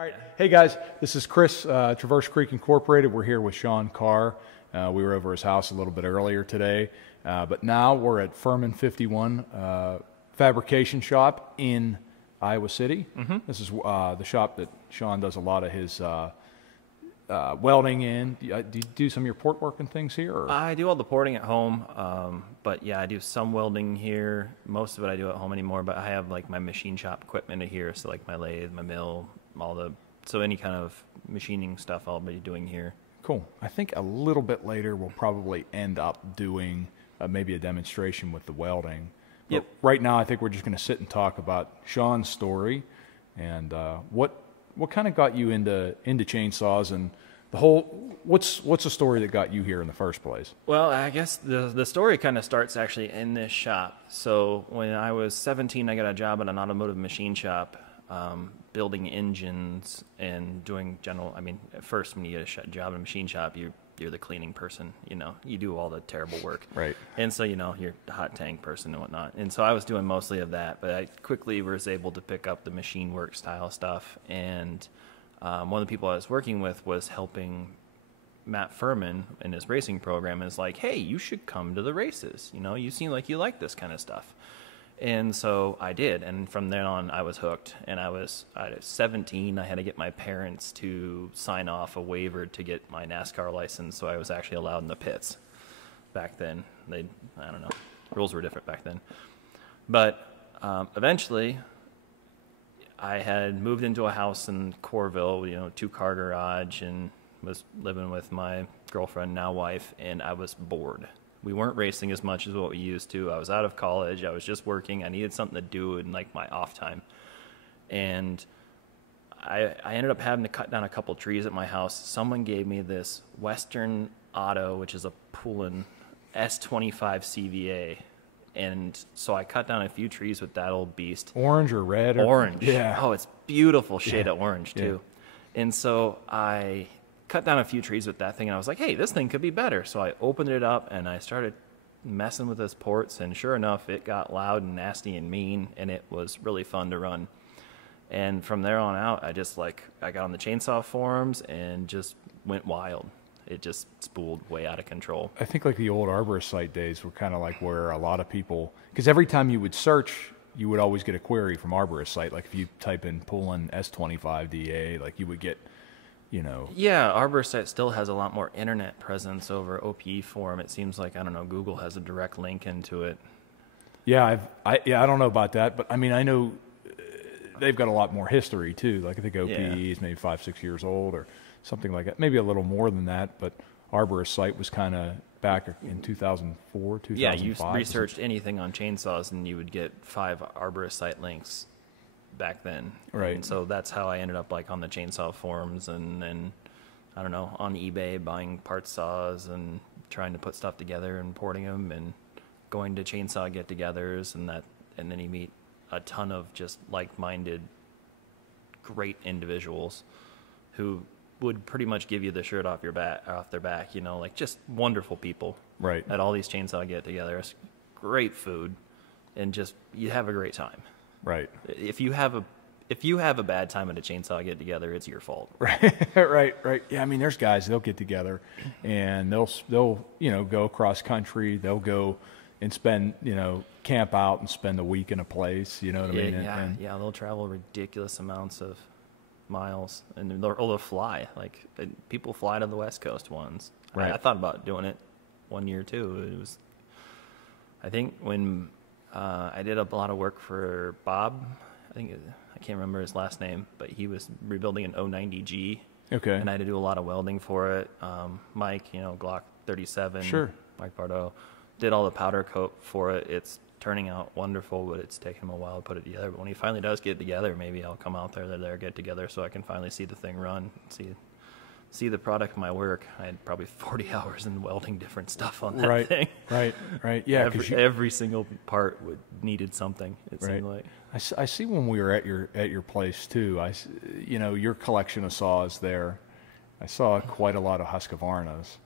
All right. Hey, guys. This is Chris, Traverse Creek Incorporated. We're here with Shaun Carr. We were over his house a little bit earlier today, but now we're at Furman 51 Fabrication Shop in Iowa City. Mm-hmm. This is the shop that Shaun does a lot of his welding in. Do you do some of your port work and things here? Or? I do all the porting at home, but yeah, I do some welding here. Most of it I do at home anymore, but I have like my machine shop equipment here, so like my lathe, my mill, so any kind of machining stuff I'll be doing here. Cool. I think a little bit later we'll probably end up doing maybe a demonstration with the welding. But yep. Right now I think we're just going to sit and talk about Shaun's story and what kind of got you into chainsaws and the whole what's the story that got you here in the first place? Well, I guess the story kind of starts actually in this shop. So when I was 17, I got a job at an automotive machine shop. Building engines and doing general. I mean, at first when you get a job in a machine shop, you're the cleaning person. You know, you do all the terrible work. Right. And so you're the hot tank person and whatnot. And so I was doing mostly of that, but I quickly was able to pick up the machine work style stuff. And one of the people I was working with was helping Matt Furman in his racing program. And is like, hey, you should come to the races. You know, you seem like you like this kind of stuff. And so I did, and from then on I was hooked. And I was 17. I had to get my parents to sign off a waiver to get my NASCAR license, so I was actually allowed in the pits. Back then, I don't know, rules were different back then. But eventually, I had moved into a house in Corville, 2-car garage, and was living with my girlfriend, now wife, and I was bored. We weren't racing as much as what we used to. I was out of college. I was just working. I needed something to do in like my off time. And I ended up having to cut down a couple trees at my house. Someone gave me this Western Auto, which is a Poulin S25 CVA. And so I cut down a few trees with that old beast. Orange or red? Orange. Yeah. Oh, it's beautiful shade of orange too. Yeah. And so I cut down a few trees with that thing, and I was like, hey, this thing could be better. So I opened it up, and I started messing with those ports, and sure enough, it got loud and nasty and mean, and it was really fun to run. And from there on out, I got on the chainsaw forums and just went wild. It just spooled way out of control. I think like the old arborist site days were kind of like where a lot of people, because every time you would search, you would always get a query from arborist site. Like if you type in Poulin S25 DA, like you would get, Yeah, Arborist Site still has a lot more internet presence over OPE forum. It seems like, I don't know, Google has a direct link into it. Yeah, I don't know about that, but I mean, I know they've got a lot more history too. Like I think OPE is maybe 5-6 years old or something like that. Maybe a little more than that, but Arborist Site was kind of back in 2004, 2005. Yeah, you researched anything on chainsaws and you would get 5 Arborist Site links back then. Right. And so that's how I ended up like on the chainsaw forums and then, I don't know, on eBay buying part saws and trying to put stuff together and porting them and going to chainsaw get-togethers and then you meet a ton of just like-minded great individuals who would pretty much give you the shirt off their back, like just wonderful people. Right. At all these chainsaw get-togethers, great food, and just you have a great time. Right. If you have a bad time at a chainsaw get together, it's your fault. Right. Right. Yeah. I mean, there's guys, they'll get together and they'll go cross country. They'll go and spend, camp out and spend a week in a place. You know what I mean? Yeah. They'll travel ridiculous amounts of miles and they'll fly. Like people fly to the West Coast ones. Right. I thought about doing it one year too. It was, I think when, I did a lot of work for Bob. I can't remember his last name, but he was rebuilding an 090G. Okay. And I had to do a lot of welding for it. Mike, Glock 37. Sure. Mike Bardot did all the powder coat for it. It's turning out wonderful, but it's taken him a while to put it together. But when he finally does get together, maybe I'll come out there, get together, so I can finally see the thing run, see the product of my work. I had probably 40 hours in welding different stuff on that thing. Right. Yeah. Every single part needed something. It seemed like. I see when we were at your place too. Your collection of saws there. I saw quite a lot of Husqvarnas.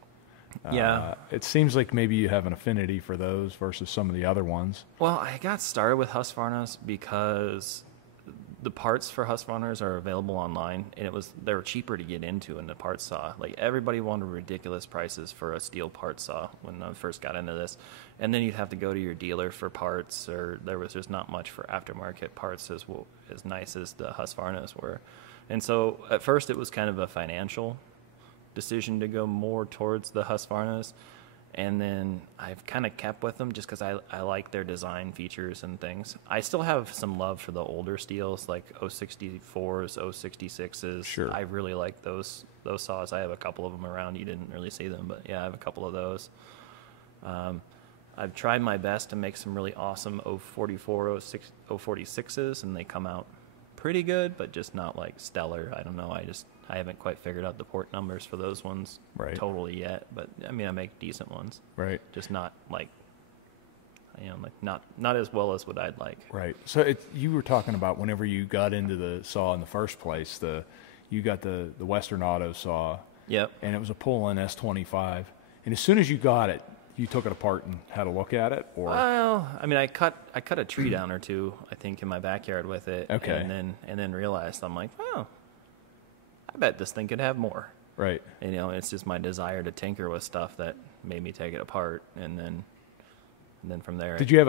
Yeah. It seems like maybe you have an affinity for those versus some of the other ones. Well, I got started with Husqvarnas because the parts for Husqvarnas are available online, and they were cheaper to get into in the parts saw. Like everybody wanted ridiculous prices for a steel parts saw when I first got into this, and then you'd have to go to your dealer for parts, or there was just not much for aftermarket parts as nice as the Husqvarnas were. And so at first it was kind of a financial decision to go more towards the Husqvarnas. And then I've kind of kept with them just because I like their design features and things. I still have some love for the older steels, like 064s, 066s. Sure. I really like those saws. I have a couple of them around. You didn't really see them, but yeah, I have a couple of those. I've tried my best to make some really awesome 044, 046s, and they come out pretty good, but just not like stellar. I don't know. I haven't quite figured out the port numbers for those ones totally yet, but I mean, I make decent ones. Right. Just not like, not as well as what I'd like. Right. So you were talking about whenever you got into the saw in the first place, you got the Western Auto saw. Yep. And it was a pull-in S25. And as soon as you got it, you took it apart and had a look at it, or? Well, I mean, I cut a tree down or two, I think, in my backyard with it. Okay. And then realized, I'm like, oh, I bet this thing could have more. Right. And, it's just my desire to tinker with stuff that made me take it apart, and then from there. Did you have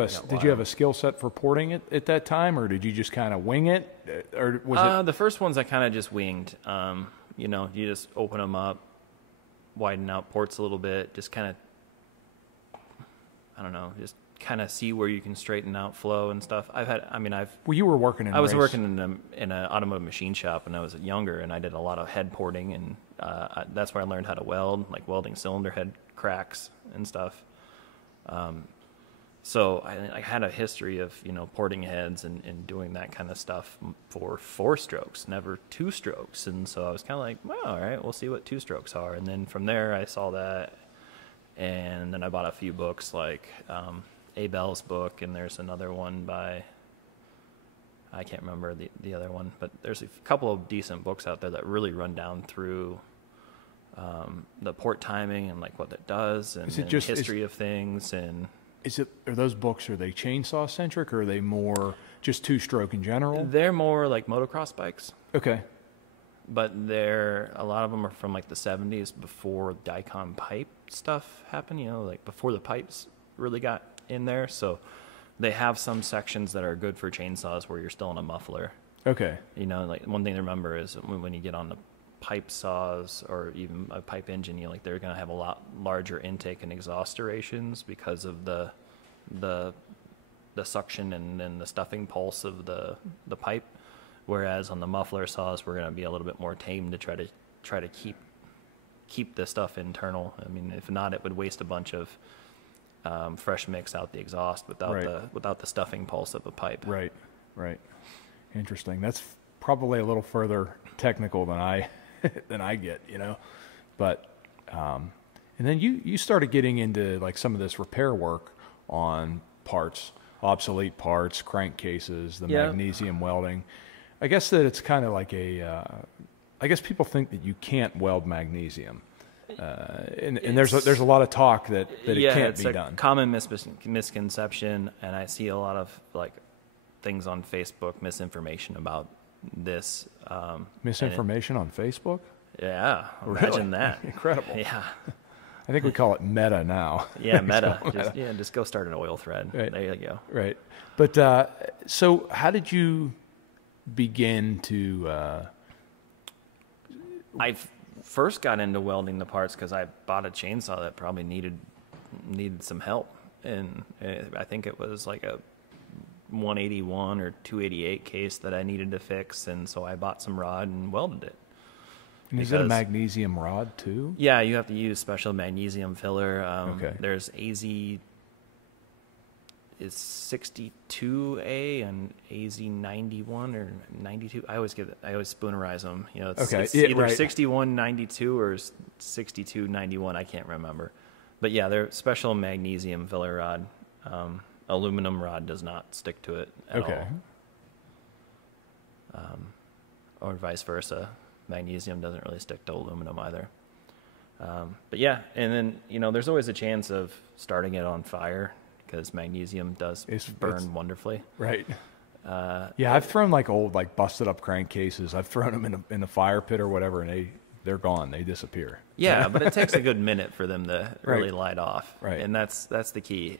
a skill set for porting it at that time, or did you just kind of wing it, or was it? The first ones I kind of just winged. You just open them up, widen out ports a little bit, just kind of, I don't know, just kind of see where you can straighten out flow and stuff. Well, you were working in I was working in an automotive machine shop when I was younger, and I did a lot of head porting, and that's where I learned how to weld, like welding cylinder head cracks and stuff. So I had a history of, porting heads and doing that kind of stuff for 4 strokes, never 2 strokes. And so I was kind of like, well, all right, we'll see what 2 strokes are. And then from there, I saw that. And then I bought a few books, like Abel's book, and there's another one by, I can't remember the other one, but there's a couple of decent books out there that really run down through the port timing and like what it does and history of things. And are those books, are they chainsaw centric, or are they more just 2-stroke in general? They're more like motocross bikes. Okay. But a lot of them are from like the 70s, before Dicom pipe stuff happened, like before the pipes really got in there. So they have some sections that are good for chainsaws where you're still in a muffler. Okay. Like one thing to remember is when you get on the pipe saws or even a pipe engine, they're going to have a lot larger intake and exhaust durations because of the suction and then the stuffing pulse of the pipe. Whereas on the muffler saws, we're going to be a little bit more tame to try to keep the stuff internal. I mean, if not, it would waste a bunch of fresh mix out the exhaust without the stuffing pulse of a pipe. Right. Interesting. That's probably a little further technical than I get, But and then you started getting into like some of this repair work on parts, obsolete parts, crankcases, the magnesium welding. I guess that it's kind of like I guess people think that you can't weld magnesium, and there's a lot of talk that it can't be done. It's a common misconception, and I see a lot of like things on Facebook, misinformation about this. Misinformation on Facebook? Yeah, imagine that. Incredible. Yeah. I think we call it meta now. Yeah, meta. Just go start an oil thread. Right. There you go. Right. But so how did you begin to I first got into welding the parts because I bought a chainsaw that probably needed some help, and I think it was like a 181 or 288 case that I needed to fix, and so I bought some rod and welded it. And is it a magnesium rod too? Yeah, you have to use special magnesium filler. Okay. There's AZ is 62A and AZ 91 or 92. I always spoonerize them. It's either 6192 or 6291. I can't remember. But yeah, they're special magnesium filler rod. Aluminum rod does not stick to it at all. Or vice versa. Magnesium doesn't really stick to aluminum either. But yeah, and then, there's always a chance of starting it on fire because magnesium does burn wonderfully. Right. Yeah, I've thrown like old, like busted up crankcases. I've thrown them in a fire pit or whatever, and they're gone. They disappear. Yeah, but it takes a good minute for them to really Right. light off. Right. And that's the key.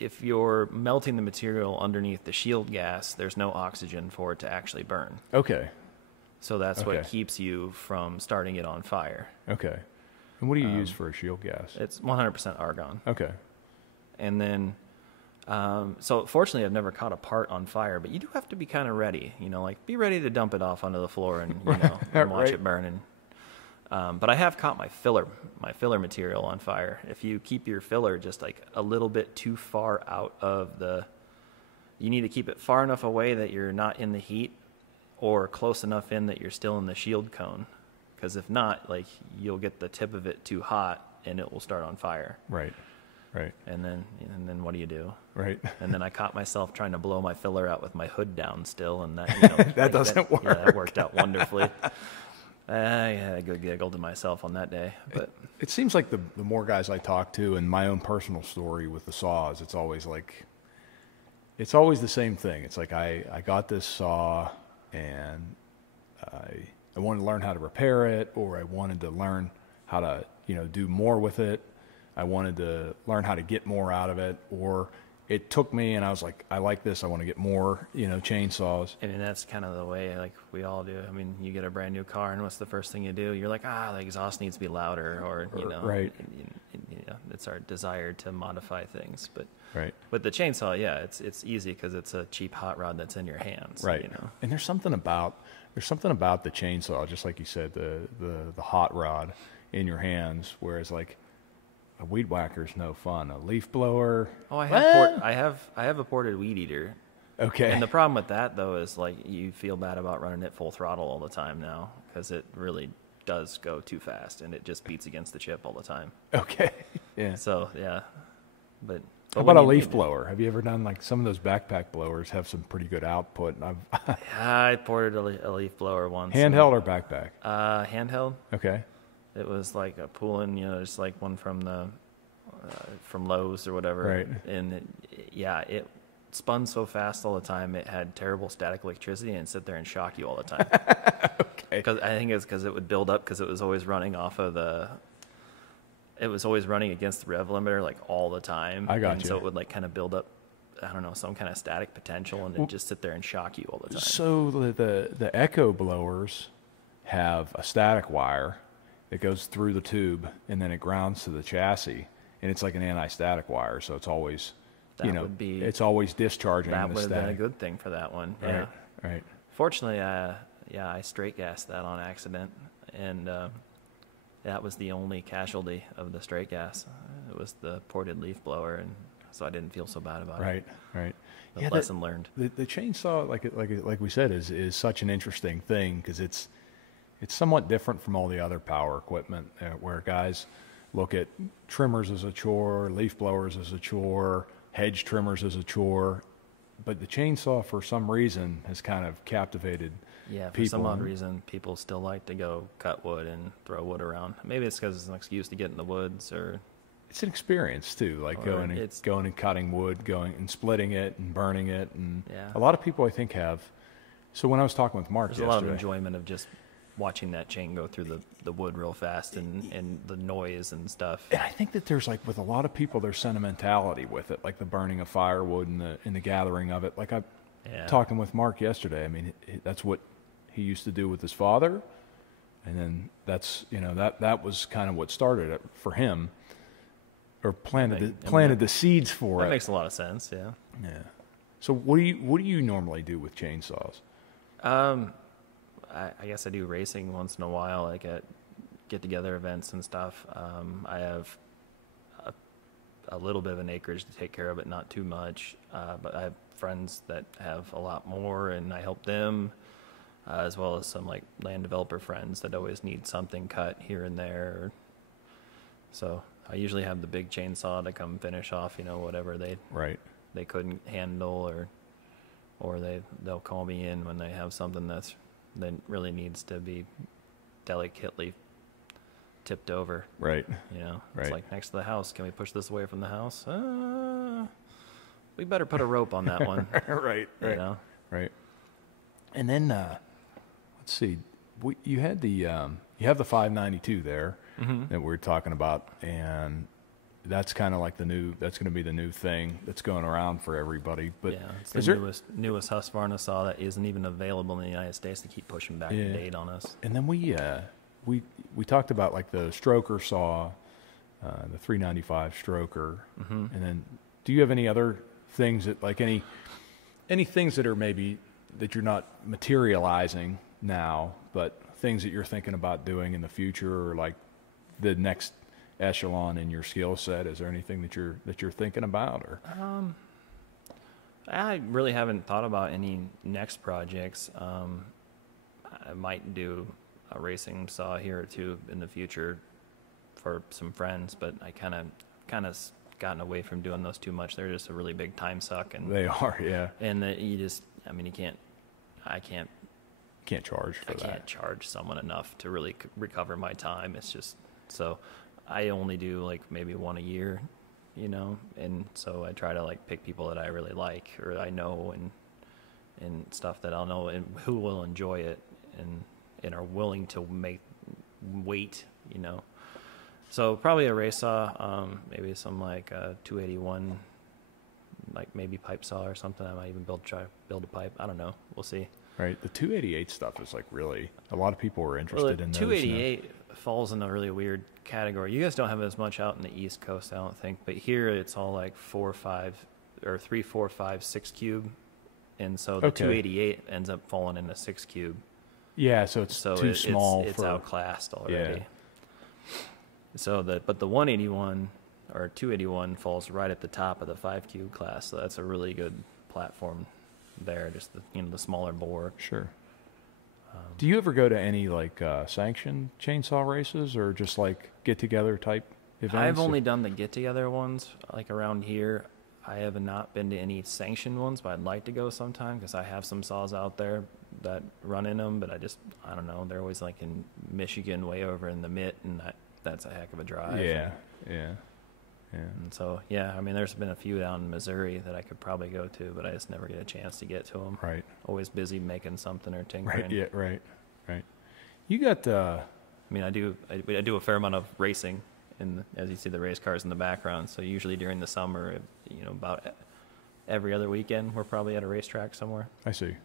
If you're melting the material underneath the shield gas, there's no oxygen for it to actually burn. Okay. So that's what Okay. keeps you from starting it on fire. Okay. And what do you use for a shield gas? It's 100% argon. Okay. And then, so fortunately, I've never caught a part on fire, but you do have to be kind of ready. Like be ready to dump it off onto the floor and and watch Right. it burn. But I have caught my filler material on fire. If you keep your filler just like a little bit too far out of you need to keep it far enough away that you're not in the heat, or close enough in that you're still in the shield cone. Because if not, like you'll get the tip of it too hot and it will start on fire. Right. Right. And then what do you do? Right. And then I caught myself trying to blow my filler out with my hood down still, and that That doesn't work. Yeah, that worked out wonderfully. I had a good giggle to myself on that day. But It seems like the more guys I talk to, and my own personal story with the saws, it's always the same thing. It's like I got this saw and I wanted to learn how to repair it, or I wanted to learn how to do more with it. I wanted to learn how to get more out of it, or it took me and I was like, I like this, I want to get more chainsaws. I mean, that's kind of the way like we all do. I mean, you get a brand new car, and what's the first thing you do? You're like, the exhaust needs to be louder, or Right. it's our desire to modify things. But Right. with the chainsaw, yeah, it's easy because it's a cheap hot rod that's in your hands. Right. And there's something about the chainsaw, just like you said, the hot rod in your hands, whereas like a weed whacker's no fun. A leaf blower. Oh, I have a ported weed eater. Okay. And the problem with that though is like you feel bad about running it full throttle all the time now, because it really does go too fast and it just beats against the chip all the time. Okay. Yeah. So yeah, but How about a leaf blower? Have you ever done like some of those backpack blowers have some pretty good output? And I ported a leaf blower once. handheld or backpack? Handheld. Okay. It was like a Poolin, just like one from from Lowe's or whatever. Right. And it spun so fast all the time. It had terrible static electricity and sit there and shock you all the time. Okay. Because I think it's because it would build up because it was always running off of it was always running against the rev limiter like all the time. I got and you. so it would like kind of build up, I don't know, some kind of static potential, and it'd just sit there and shock you all the time. So the echo blowers have a static wire that goes through the tube and then it grounds to the chassis, and it's like an anti-static wire, so it's always it's always discharging That the would have been a static. good thing for that one. Right. Yeah. Right. Fortunately, I straight gassed that on accident, and that was the only casualty of the straight gas. It was the ported leaf blower, and so I didn't feel so bad about it. Right. Right. The lesson learned. The chainsaw, like we said, is such an interesting thing because it's somewhat different from all the other power equipment where guys look at trimmers as a chore, leaf blowers as a chore, hedge trimmers as a chore, but the chainsaw for some reason has kind of captivated Yeah, for people. some odd reason, people still like to go cut wood and throw wood around. Maybe it's because it's an excuse to get in the woods, or It's an experience too, like Or going and cutting wood, going and splitting it and burning it, and Yeah. a lot of people I think have. So when I was talking with Mark there's a lot of yesterday, enjoyment of just watching that chain go through the wood real fast, and the noise and stuff. and I think that there's like with a lot of people, there's sentimentality with it, like the burning of firewood and the gathering of it. Like I Yeah. talking with Mark yesterday. I mean, that's what he used to do with his father, and then that's that was kind of what started it for him, or planted the seeds for That it. makes a lot of sense. Yeah. Yeah. So what do you normally do with chainsaws? I guess I do racing once in a while, like at get-together events and stuff. I have a little bit of an acreage to take care of, but not too much. But I have friends that have a lot more, and I help them, as well as some like land developer friends that always need something cut here and there. So I usually have the big chainsaw to come finish off, whatever they couldn't handle, or they'll call me in when they have something that really needs to be delicately tipped over. Right. It's Right. like next to the house. Can we push this away from the house? we better put a rope on that one. Right. You know? Right. And then let's see, you had the you have the 592 there that we were talking about, and that's kind of like that's going to be the new thing that's going around for everybody. But yeah, it's the newest Husqvarna saw that isn't even available in the United States. They keep pushing back the date on us. And then we talked about like the stroker saw, the 395 stroker, and then do you have any other things that like any things that are maybe that you're not materializing now, but things that you're thinking about doing in the future, or like the next echelon in your skill set? Is there anything that you're thinking about, or? I really haven't thought about any next projects. I might do a racing saw here or two in the future for some friends, but I kind of gotten away from doing those too much. They're just a really big time suck, and they are, yeah. And I can't charge for that. I can't charge someone enough to really recover my time. It's just, so I only do like maybe one a year, you know, and so I try to like pick people that I really like or I know and stuff that I'll know and who will enjoy it and are willing to wait, you know. So probably a race saw, maybe some like a 281, like maybe pipe saw or something. I might even try to build a pipe. I don't know. We'll see. Right. The 288 stuff is like really, a lot of people are interested in those. 288 falls in a really weird category. You guys don't have as much out in the East Coast, I don't think, but here it's all like 4, 5, or 3, 4, 5, 6 cube. And so the 288 ends up falling in a 6 cube. Yeah. So it's too small. It's outclassed already. Yeah. But the 181 or 281 falls right at the top of the 5 cube class. So that's a really good platform there, just the smaller bore. Sure. Do you ever go to any like sanctioned chainsaw races or just like get together type events? I've only done the get together ones like around here. I have not been to any sanctioned ones, but I'd like to go sometime because I have some saws out there that run in them, but I don't know, they're always like in Michigan, way over in the Mitt, and that's a heck of a drive. Yeah. And so, I mean, there's been a few down in Missouri that I could probably go to, but I just never get a chance to get to them. Right. Always busy making something or tinkering. Right. Yeah. Right. You got. I mean, I do a fair amount of racing, as you see the race cars in the background. So usually during the summer, about every other weekend, we're probably at a racetrack somewhere. I see.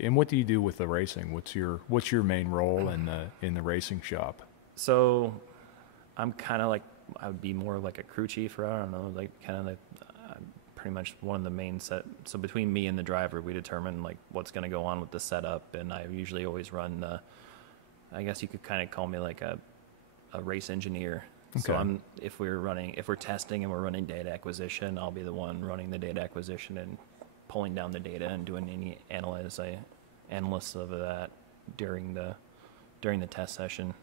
And what do you do with the racing? What's your main role in the racing shop? So, I'm kind of like, I would be more like a crew chief, or I don't know, like kind of like pretty much one of the main set. So between me and the driver, we determine like what's going to go on with the setup, and I usually always run I guess you could kind of call me like a race engineer. Okay. So if we're testing and we're running data acquisition, I'll be the one running the data acquisition and pulling down the data and doing any analysis of that during the test session,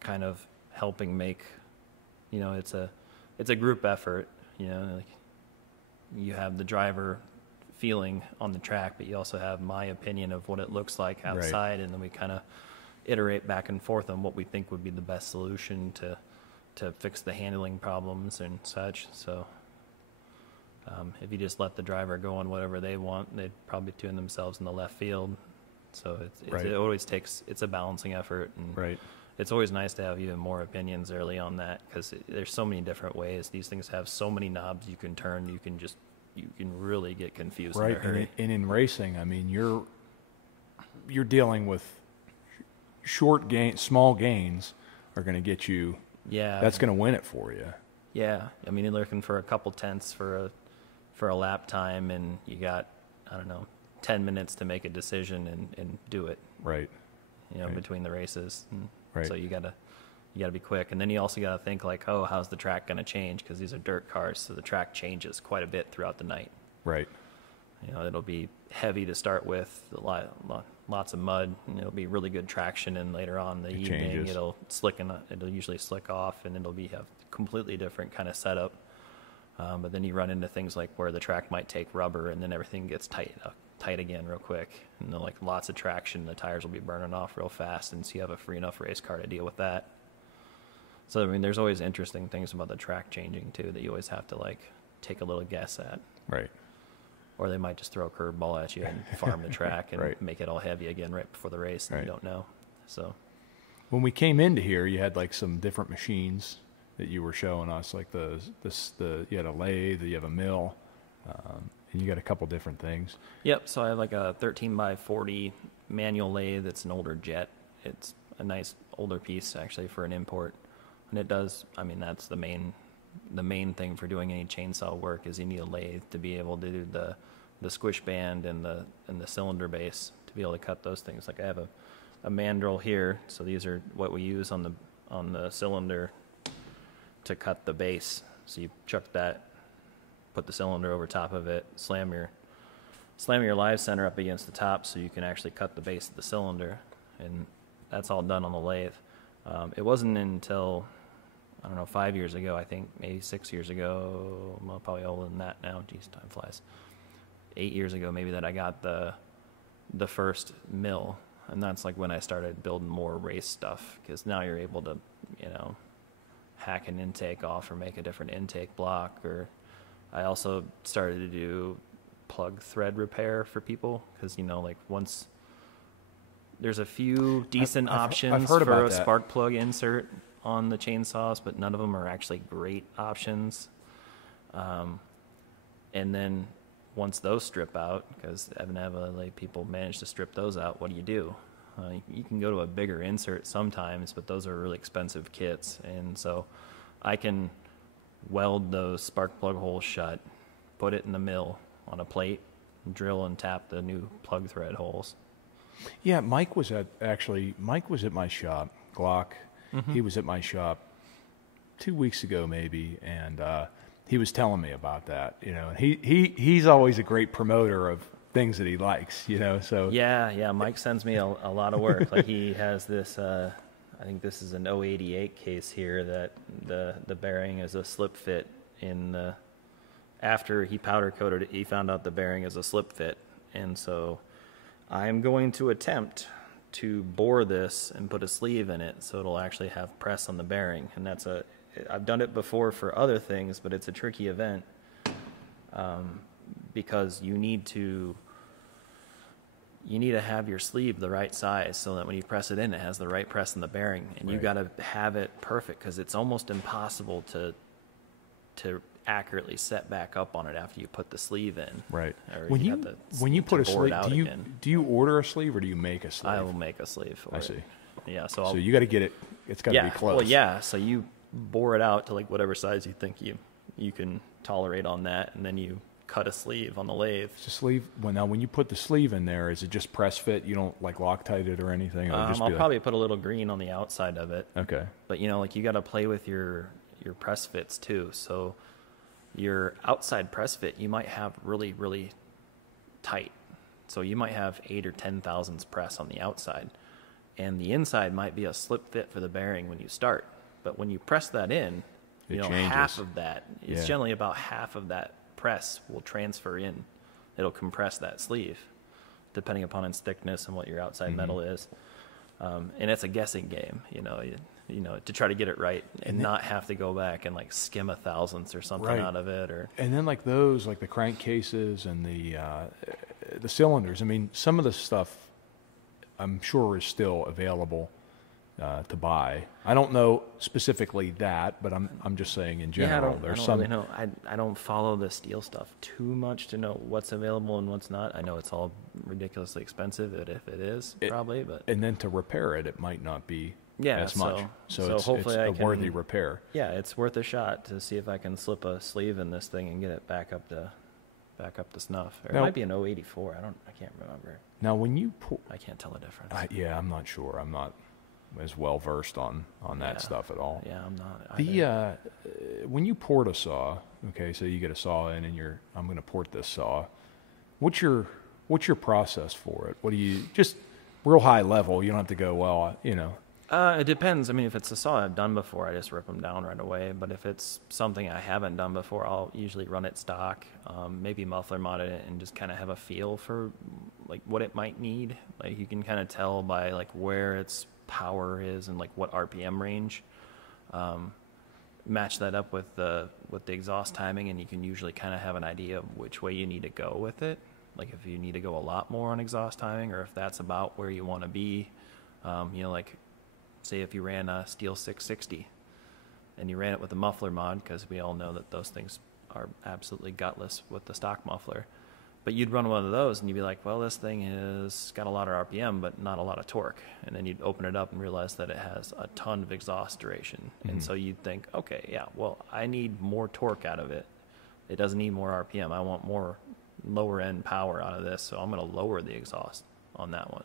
kind of helping make, it's a group effort, like you have the driver feeling on the track, but you also have my opinion of what it looks like outside. Right. And then we kind of iterate back and forth on what we think would be the best solution to fix the handling problems and such. So if you just let the driver go on whatever they want, they'd probably tune themselves in the left field. So it always it's a balancing effort. And right. It's always nice to have even more opinions early on that, because there's so many different ways. These things have so many knobs you can turn. You can really get confused. Right. In a hurry. And in racing, I mean, you're dealing with small gains are going to get you. Yeah. That's going to win it for you. Yeah. I mean, you're looking for a couple tenths for a lap time, and you got, 10 minutes to make a decision and do it. Right. Right. Between the races. Right. So you gotta be quick, and then you also gotta think like, oh, how's the track gonna change? Because these are dirt cars, so the track changes quite a bit throughout the night. Right. It'll be heavy to start with, lots of mud, and it'll be really good traction, and later on in the evening changes. It'll usually slick off, and it'll have completely different kind of setup. But then you run into things like where the track might take rubber, and then everything gets tight again real quick, and like lots of traction, the tires will be burning off real fast, and so you have a free enough race car to deal with that. So I mean, there's always interesting things about the track changing too that you always have to like take a little guess at. Right. Or they might just throw a curveball at you and farm the track and Right. make it all heavy again right before the race, and Right. you don't know. So When we came into here, you had like some different machines that you were showing us, like you had a lathe, you have a mill, and you got a couple different things. Yep, so I have like a 13 by 40 manual lathe. It's an older jet. It's a nice older piece actually for an import. And it does, I mean, that's the main thing for doing any chainsaw work is you need a lathe to be able to do the squish band and the cylinder base to be able to cut those things. Like I have a mandrel here, so these are what we use on the cylinder to cut the base. So you chuck that, put the cylinder over top of it, slam your live center up against the top so you can actually cut the base of the cylinder, and that's all done on the lathe. It wasn't until, I don't know, 5 years ago, I think, maybe 6 years ago, well, probably older than that now, geez, time flies, 8 years ago maybe, that I got the first mill, and that's like when I started building more race stuff, because now you're able to, hack an intake off or make a different intake block. Or I also started to do plug thread repair for people, because like once there's a few decent options I've heard for about a that. spark plug insert on the chainsaws, but none of them are actually great options. And then once those strip out, because inevitably people manage to strip those out, what do? You can go to a bigger insert sometimes, but those are really expensive kits. And so I can weld those spark plug holes shut, put it in the mill on a plate, drill and tap the new plug thread holes. Yeah, Mike was at my shop, Glock. Mm-hmm. He was at my shop 2 weeks ago maybe, and he was telling me about that, and he's always a great promoter of things that he likes, so. Yeah, Mike sends me a lot of work. Like he has this, I think this is an 088 case here, that the bearing is a slip fit after he powder coated it, he found out the bearing is a slip fit. And so I'm going to attempt to bore this and put a sleeve in it so it'll actually have press on the bearing. And I've done it before for other things, but it's a tricky event because you need to have your sleeve the right size so that when you press it in, it has the right press on the bearing. And you got to have it perfect, because it's almost impossible to accurately set back up on it after you put the sleeve in. Right. Or When you put a sleeve, do you order a sleeve or do you make a sleeve? I will make a sleeve for it. I see. Yeah. So you got to get it. It's got to be close. Well, yeah. So you bore it out to like whatever size you think you can tolerate on that, and then you cut a sleeve on the lathe. It's a sleeve. Well, now when you put the sleeve in there, is it just press fit? You don't like Loctite it or anything? Or I'll probably put a little green on the outside of it. Okay. But like you got to play with your press fits too. So your outside press fit, you might have really, really tight. So you might have 8 or 10 thousandths press on the outside, and the inside might be a slip fit for the bearing when you start. But when you press that in, It changes. half of that, it's generally about half of that press will transfer in. It'll compress that sleeve, depending upon its thickness and what your outside metal is. And it's a guessing game, to try to get it right and not have to go back and like skim a thousandths or something out of it. And then like those, like the crankcases and the cylinders. I mean, some of the stuff I'm sure is still available to buy. I don't know specifically that, but I'm just saying in general. I don't really know. I don't follow the steel stuff too much to know what's available and what's not. I know it's all ridiculously expensive, if it is, probably. But and then to repair it might not be as much. So it's hopefully a worthy repair. Yeah, it's worth a shot to see if I can slip a sleeve in this thing and get it back up to snuff. Or it might be an 084. I can't remember. Now when you I can't tell the difference. I'm not sure. I'm not as well versed on that stuff at all. Yeah, I'm not either. When you port a saw, okay, so you get a saw in and I'm going to port this saw. What's your process for it? What do you, just real high level, you don't have to go, It depends. I mean, if it's a saw I've done before, I just rip them down right away. But if it's something I haven't done before, I'll usually run it stock, maybe muffler mod it, and just kind of have a feel for like what it might need. Like you can kind of tell by like where its power is and like what RPM range. match that up with the exhaust timing, and you can usually kind of have an idea of which way you need to go with it. Like if you need to go a lot more on exhaust timing, or if that's about where you want to be. You know, like say if you ran a Steel 660 and you ran it with a muffler mod, because we all know that those things are absolutely gutless with the stock muffler. But you'd run one of those and you'd be like, well, this thing has got a lot of RPM, but not a lot of torque. And then you'd open it up and realize that it has a ton of exhaust duration. And so you'd think, okay, yeah, well, I need more torque out of it. It doesn't need more RPM. I want more lower end power out of this, so I'm going to lower the exhaust on that one.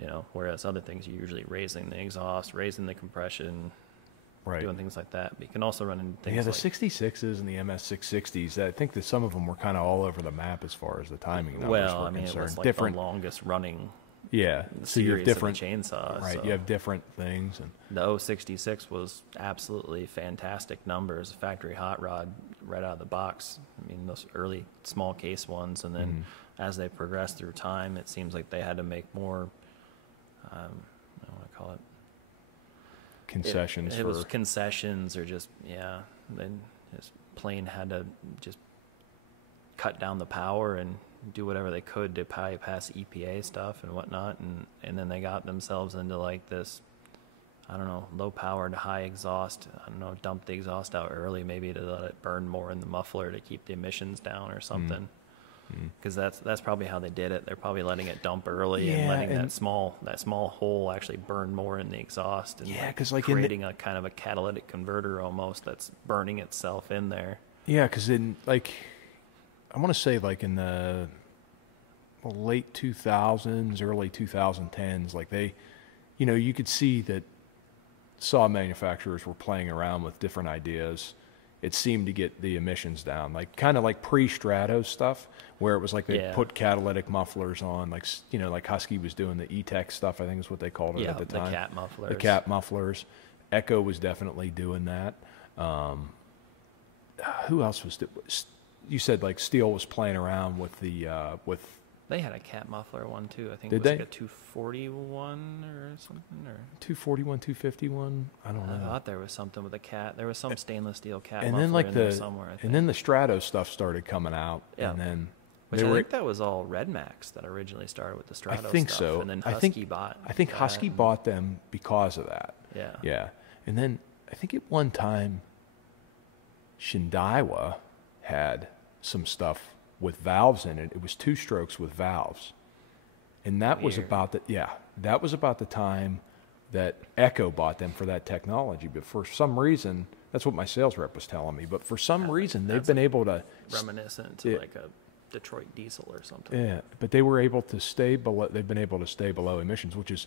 You know, whereas other things, you're usually raising the exhaust, raising the compression, Right. doing things like that. But you can also run into things Yeah, the like 66s and the MS660s, I think that some of them were kind of all over the map as far as the timing numbers well, were I mean, concerned. it was like different, the longest running yeah. So you have series different of the chainsaw. right? So You have different things, and the 066 was absolutely fantastic numbers, factory hot rod right out of the box. I mean, those early small case ones, and then as they progressed through time, it seems like they had to make more. I don't want to call it concessions. It was concessions, or just then his plane had to just cut down the power and do whatever they could to bypass EPA stuff and whatnot, and then they got themselves into like this, I don't know, low power to high exhaust. I don't know, dump the exhaust out early, maybe to let it burn more in the muffler to keep the emissions down or something. Because that's probably how they did it. They're probably letting it dump early and letting that small hole actually burn more in the exhaust, and because like creating a kind of a catalytic converter almost that's burning itself in there. Yeah, because in like, I want to say like in the late 2000s, early 2010s, like they, you know, you could see that saw manufacturers were playing around with different ideas. It seemed to get the emissions down, like kind of like pre-Strato stuff, where it was like they put catalytic mufflers on, like, you know, like Husky was doing the E-Tech stuff, I think is what they called it at the time. The cat mufflers. The cat mufflers. Echo was definitely doing that. Who else was? You said like Steel was playing around with the with. They had a cat muffler one too. I think Did it was they? like a 241 or something, or 241, 251. I don't know. I thought there was something with a cat. There was some stainless steel cat And muffler then like in there somewhere. I think. and then the Strato stuff started coming out, and then Which I think that was all Red Max that originally started with the Strato I think stuff. so. And then I Husky bought. think Husky bought them because of that. Yeah. Yeah. And then I think at one time Shindaiwa had some stuff with valves in it. It was two strokes with valves. And that was about the time that Echo bought them for that technology. But for some reason, that's what my sales rep was telling me. But for some reason, they've been able to reminiscent to like a Detroit diesel or something. Yeah, but they were able to stay below. They've been able to stay below emissions, which is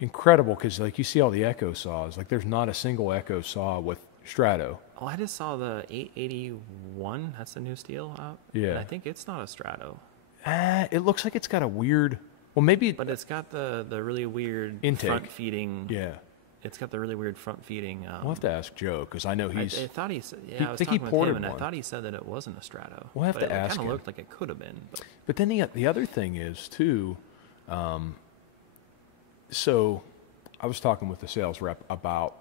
incredible because, like, you see all the Echo saws. Like, there's not a single Echo saw with Strato. Oh, I just saw the 881. That's the new steel out. Yeah, and I think it's not a Strato. It looks like it's got a weird. Well, maybe. But it's got the really weird intake. Front feeding. Yeah. It's got the really weird front feeding. We'll have to ask Joe because I know he's. I thought he said. I was think talking he with him, ported and one. I thought he said that it wasn't a Strato. We'll have to ask him. It kind of looked like it could have been. But then the other thing is too. So, I was talking with the sales rep about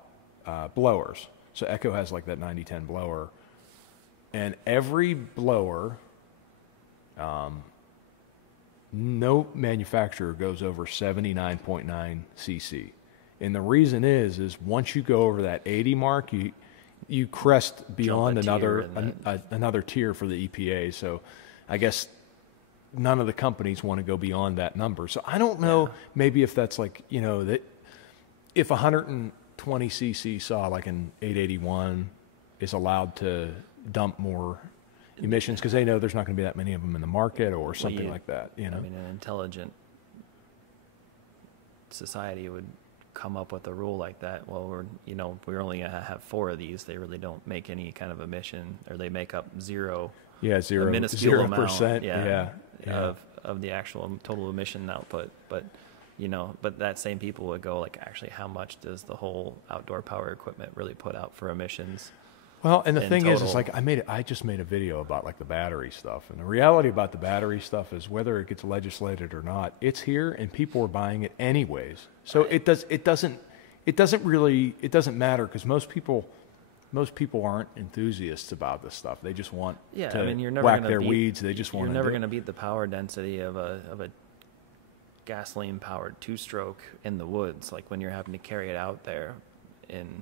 blowers. So Echo has like that 9010 blower, and every blower. No manufacturer goes over 79.9 cc. And the reason is once you go over that 80 mark, you crest beyond another tier for the EPA. So I guess none of the companies want to go beyond that number. So I don't know, maybe if that's like, you know, that if 120 cc saw like an 881 is allowed to dump more emissions because they know there's not going to be that many of them in the market or something like that, you know. I mean, an intelligent society would come up with a rule like that. Well, we're only going to have 4 of these. They really don't make any kind of emission, or they make up zero. Yeah, zero. A minuscule amount. 0%. Of the actual total emission output, but that same people would go like, actually, how much does the whole outdoor power equipment really put out for emissions? Well, and the thing is like I just made a video about like the battery stuff, and the reality about the battery stuff is whether it gets legislated or not, it's here and people are buying it anyways. So it doesn't it doesn't matter because most people aren't enthusiasts about this stuff. They just want to you're never whack gonna their beat, weeds. They just want. You're never going to beat the power density of a gasoline powered 2-stroke in the woods. Like when you're having to carry it out there in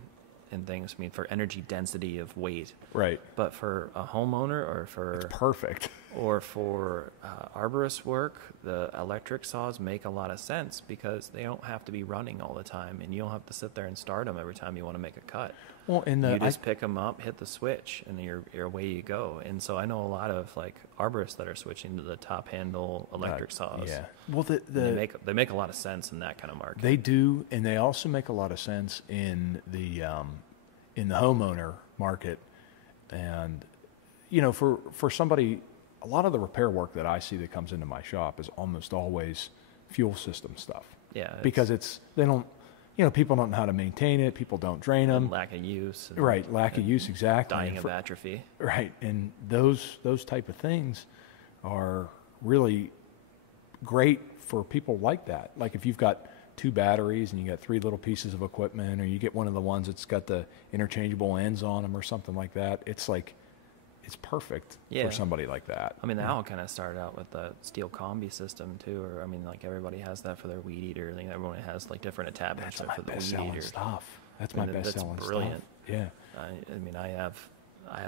things. I mean, for energy density of weight. Right. But for a homeowner or for it's perfect. Or for arborist work, the electric saws make a lot of sense because they don't have to be running all the time, and you don't have to sit there and start them every time you want to make a cut. Well, you just pick them up, hit the switch, and you're away you go. And so I know a lot of like arborists that are switching to the top handle electric saws. Yeah. Well, they make a lot of sense in that kind of market. They do, and they also make a lot of sense in the homeowner market. And you know, for somebody, a lot of the repair work that I see that comes into my shop is almost always fuel system stuff. Yeah. Because they don't, you know, people don't know how to maintain it. People don't drain them. Lack of use. Right. Lack of use. Exactly. Dying of atrophy. Right. And those type of things are really great for people like that. Like if you've got 2 batteries and you got 3 little pieces of equipment, or you get one of the ones that's got the interchangeable ends on them or something like that, it's like, it's perfect for somebody like that. I mean, that all kind of started out with the steel combi system too, or I mean, like everybody has that for their weed eater. I think everyone has like different attachments for the weed eater stuff. That's my best selling stuff. That's brilliant. Yeah. I mean, I have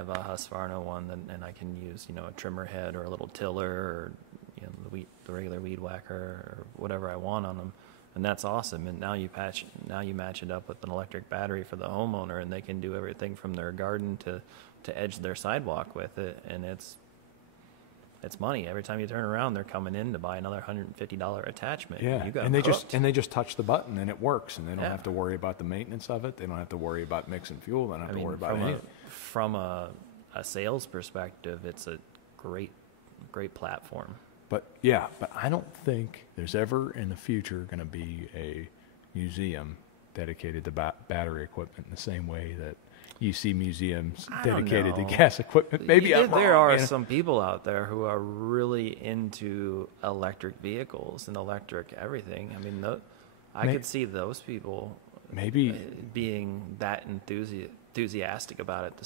a Husqvarna one, and I can use, you know, a trimmer head or a little tiller, or you know, the regular weed whacker or whatever I want on them, and that's awesome. And now you match it up with an electric battery for the homeowner, and they can do everything from their garden to edge their sidewalk with it, and it's money. Every time you turn around, they're coming in to buy another $150 attachment. Yeah, and they just touch the button and it works, and they don't have to worry about the maintenance of it. They don't have to worry about mixing fuel. They don't have to worry about anything. From a sales perspective, it's a great platform. But I don't think there's ever in the future going to be a museum dedicated to battery equipment in the same way that you see museums dedicated to gas equipment. Maybe there are some people out there who are really into electric vehicles and electric everything. I mean, I could see those people maybe being that enthusiastic about it to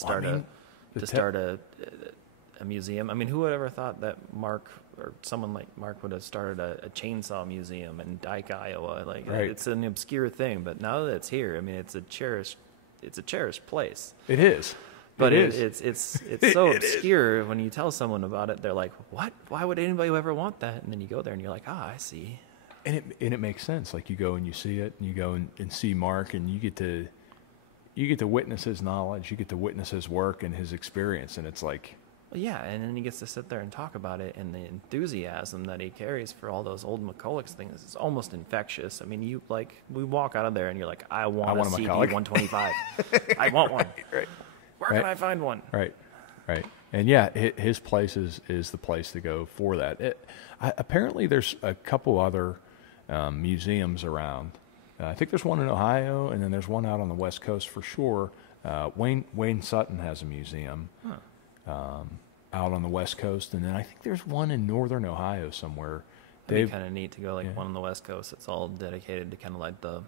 start a museum. I mean, who would ever thought that Mark or someone like Mark would have started a chainsaw museum in Dike, Iowa? Like, it's an obscure thing, but now that it's here, I mean, it's a cherished place. It is. But it's so obscure when you tell someone about it. They're like, "What? Why would anybody ever want that?" And then you go there and you're like, "I see." And it makes sense. Like you go and you see it, and you go and see Mark, and you get to witness his knowledge, you get to witness his work and his experience, and it's like, well, yeah, and then he gets to sit there and talk about it, and the enthusiasm that he carries for all those old McCulloch's things is almost infectious. I mean, we walk out of there and you're like, I want a CD 125. I want one. Right. Where can I find one? Right. And yeah, his place is the place to go for that. Apparently, there's a couple other museums around. I think there's one in Ohio, and then there's one out on the West Coast for sure. Wayne Sutton has a museum. Huh. Out on the West Coast, and then I think there's one in northern Ohio somewhere. It'd be kind of neat to go one on the West Coast. It's all dedicated to kind of like the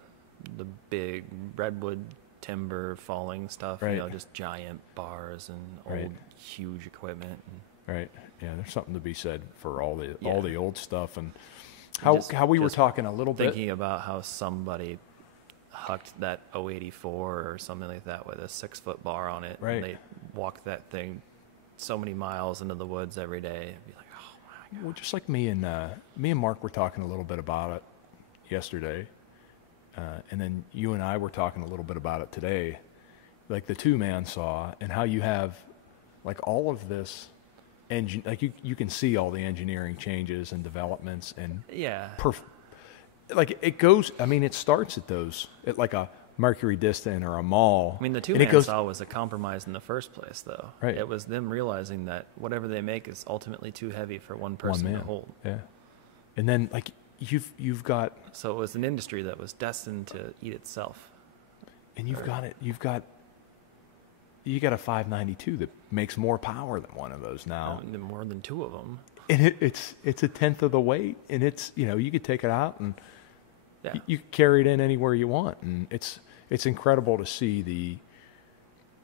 big redwood timber falling stuff, right. You know, just giant bars and old huge equipment. Right. Yeah, there's something to be said for all the old stuff, and how we were talking a little bit. Thinking about how somebody hucked that 084 or something like that with a 6-foot bar on it, right. And they walk that thing so many miles into the woods every day. It'd be like, oh my God. Well, just like me and Mark were talking a little bit about it yesterday, and then you and I were talking a little bit about it today, like the 2-man saw, and how you have like all of this like you can see all the engineering changes and developments and like it goes. I mean, it starts at like a Mercury Distant or a Mall. I mean, the 2-man saw was a compromise in the first place, though. Right. It was them realizing that whatever they make is ultimately too heavy for one person to hold. Yeah. And then like you've got. So it was an industry that was destined to eat itself. And you got a 592 that makes more power than one of those now. More than 2 of them. And it's a tenth of the weight, and it's, you know, you could take it out and you carry it in anywhere you want, and it's incredible to see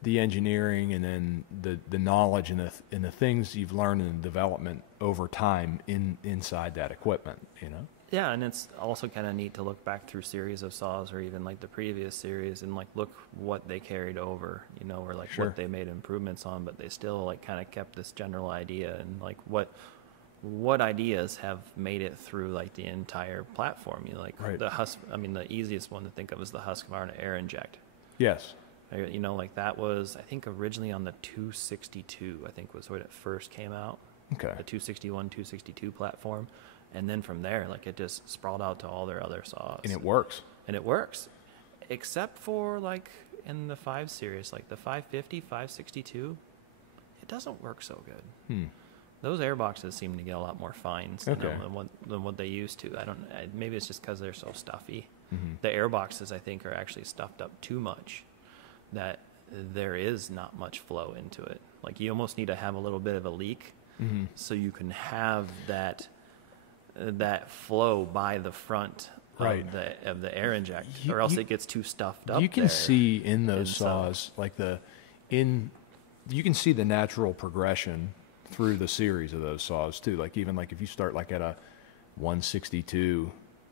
the engineering and then the knowledge and the things you've learned in development over time inside that equipment, you know? Yeah, and it's also kind of neat to look back through series of saws or even like the previous series and like look what they carried over, you know, or like Sure. what they made improvements on, but they still like kind of kept this general idea and like what ideas have made it through like the entire platform. You know, like Right. the easiest one to think of is the Husqvarna air inject. Yes. You know, like that was, I think, originally on the 262, I think was when it first came out. Okay. The 261, 262 platform. And then from there, like it just sprawled out to all their other saws. And it works. And it works. Except for like in the 5 series, like the 550, 562, it doesn't work so good. Those air boxes seem to get a lot more fines Okay. than what they used to. Maybe it's just because they're so stuffy. Mm-hmm. The air boxes, I think, are actually stuffed up too much that there is not much flow into it. Like you almost need to have a little bit of a leak Mm-hmm. so you can have that flow by the front Right. of the air inject, You- or else you- it gets too stuffed up. You can there. see in those And so- saws, like you can see the natural progression through the series of those saws too. Like even like if you start like at a 162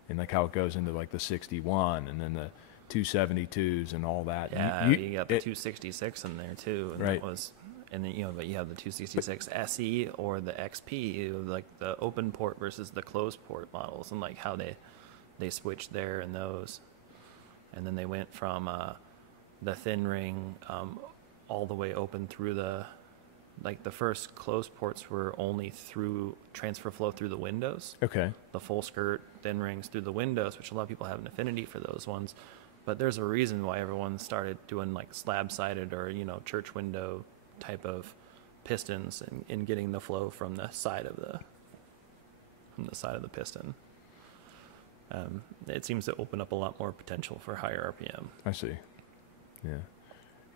and like how it goes into like the 61 and then the 272s and all that. Yeah, you got the 266 in there too, and Right. and then but you have the 266 SE or the XP, like the open port versus the closed port models, and like how they switched there and those, and then they went from the thin ring all the way open through the first closed ports were only through transfer flow through the windows. Okay. The full skirt thin rings through the windows, which a lot of people have an affinity for those ones. But there's a reason why everyone started doing like slab-sided or, you know, church window type of pistons and getting the flow from the side of the piston. It seems to open up a lot more potential for higher RPM. I see. Yeah.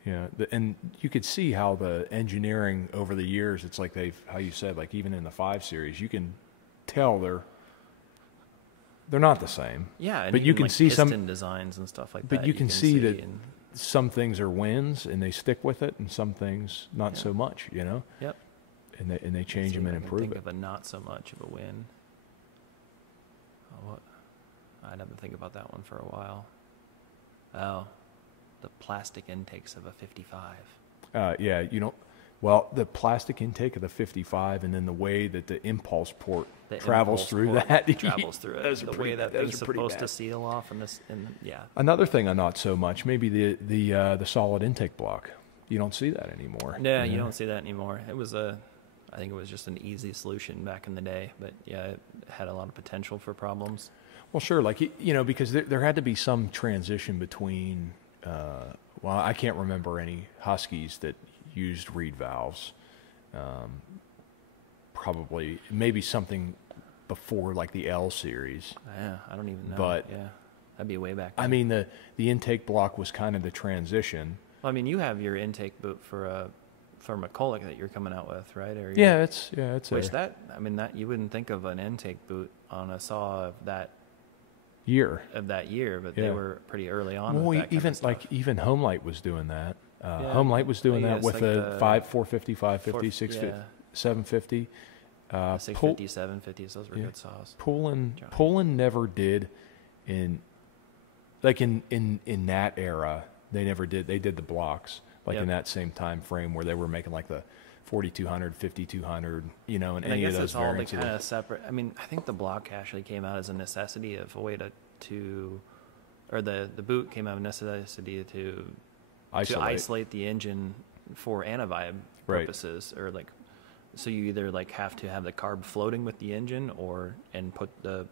Yeah. And you could see how the engineering over the years, it's like how you said, like even in the 5 series, you can tell they're not the same. Yeah, and but you even, can like, see piston some designs and stuff like that. But you can see that and- some things are wins and they stick with it, and some things not Yeah. so much. You know. Yep. And they change See them if and I can improve think it. of a not so much of a win. Oh, what? I'd have to think about that one for a while. Oh, the plastic intakes of a 55. Yeah, you know, well, the plastic intake of the 55, and then the way that the impulse port The travels impulse through port that. travels through Those it. are The pretty- way that those thing's are pretty supposed to bad. seal off, and yeah. Another thing, not so much. Maybe the solid intake block. You don't see that anymore. Yeah, you don't see that anymore. I think it was just an easy solution back in the day, but yeah, it had a lot of potential for problems. Well, sure. Like you know, because there had to be some transition between. Well, I can't remember any Huskies that used reed valves. Probably, maybe something before like the L series. Yeah, I don't even know. But- yeah, that'd be way back I then. mean, the intake block was kind of the transition. Well, I mean, you have your intake boot for McCulloch that you're coming out with, right? Or Yeah, it's which a that you wouldn't think of an intake boot on a saw of that year. year, but they Yeah. were pretty early on. Well, with that kind even of stuff. like even Home Light was doing that. Yeah. Home Light was doing Yeah, that it's with like the the 450, 550, 650, yeah. 750. 650, 750s, those were yeah. good saws. Poland never did in that era. They never did. They did the blocks like Yep. in that same time frame where they were making like the 4200, 5200, you know, and And I any guess of those it's all the variants. kind of separate. I mean, I think the block actually came out as a necessity of a way or the boot came out of necessity to isolate the engine for anavibe Right. purposes, or like, so you either like have to have the carb floating with the engine, and put the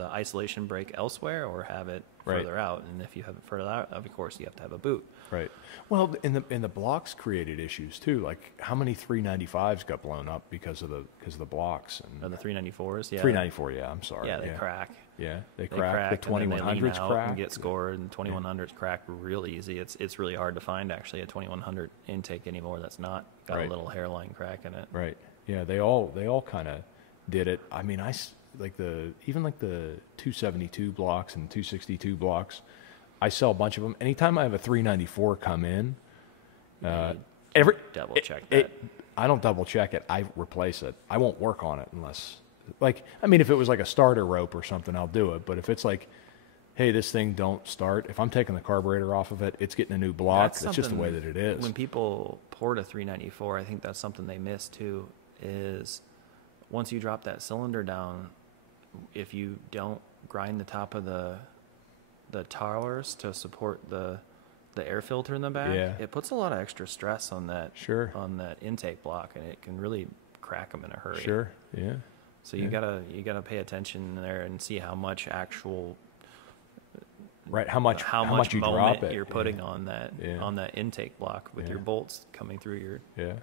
isolation brake elsewhere, or have it Right. further out. And if you have it further out, of course, you have to have a boot. Right. Well, and the blocks created issues too. Like how many 395s got blown up because of the blocks Or and the 394s, yeah. 394. Yeah, I'm sorry. Yeah, they crack. Yeah, they They crack. The and then they lean 2100s out crack. and get scored, and 2100s crack real easy. It's really hard to find actually a 2100 intake anymore that's not got Right. a little hairline crack in it. Right. Yeah, they all kind of did it. I mean, even the 272 blocks and 262 blocks. I sell a bunch of them. Anytime I have a 394 come in, Yeah, every double check that. I don't double check it. I replace it. I won't work on it unless, like, I mean, if it was like a starter rope or something, I'll do it. But if it's like, hey, this thing don't start, if I'm taking the carburetor off of it, it's getting a new block. That's just the way that it is. When people port a 394, I think that's something they miss too, is once you drop that cylinder down, if you don't grind the top of the towers to support the air filter in the back, it puts a lot of extra stress on that on that intake block, and it can really crack them in a hurry. So you gotta pay attention there and see how much actual how much you drop it you're putting on that intake block with your bolts coming through your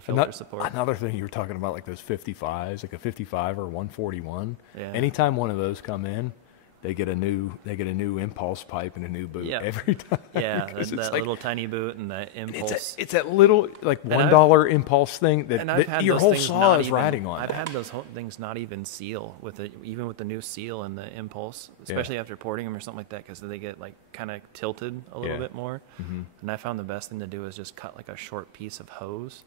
filter support. Another thing you were talking about, like those 55s, like a 55 or 141. Anytime one of those come in, they get a new impulse pipe and a new boot every time. That like, little tiny boot and that impulse. It's that little like $1 impulse thing that your whole saw is riding on. I've had those things not even seal even with the new seal and the impulse, especially after porting them or something like that, because they get like kind of tilted a little bit more. And I found the best thing to do is just cut like a short piece of hose.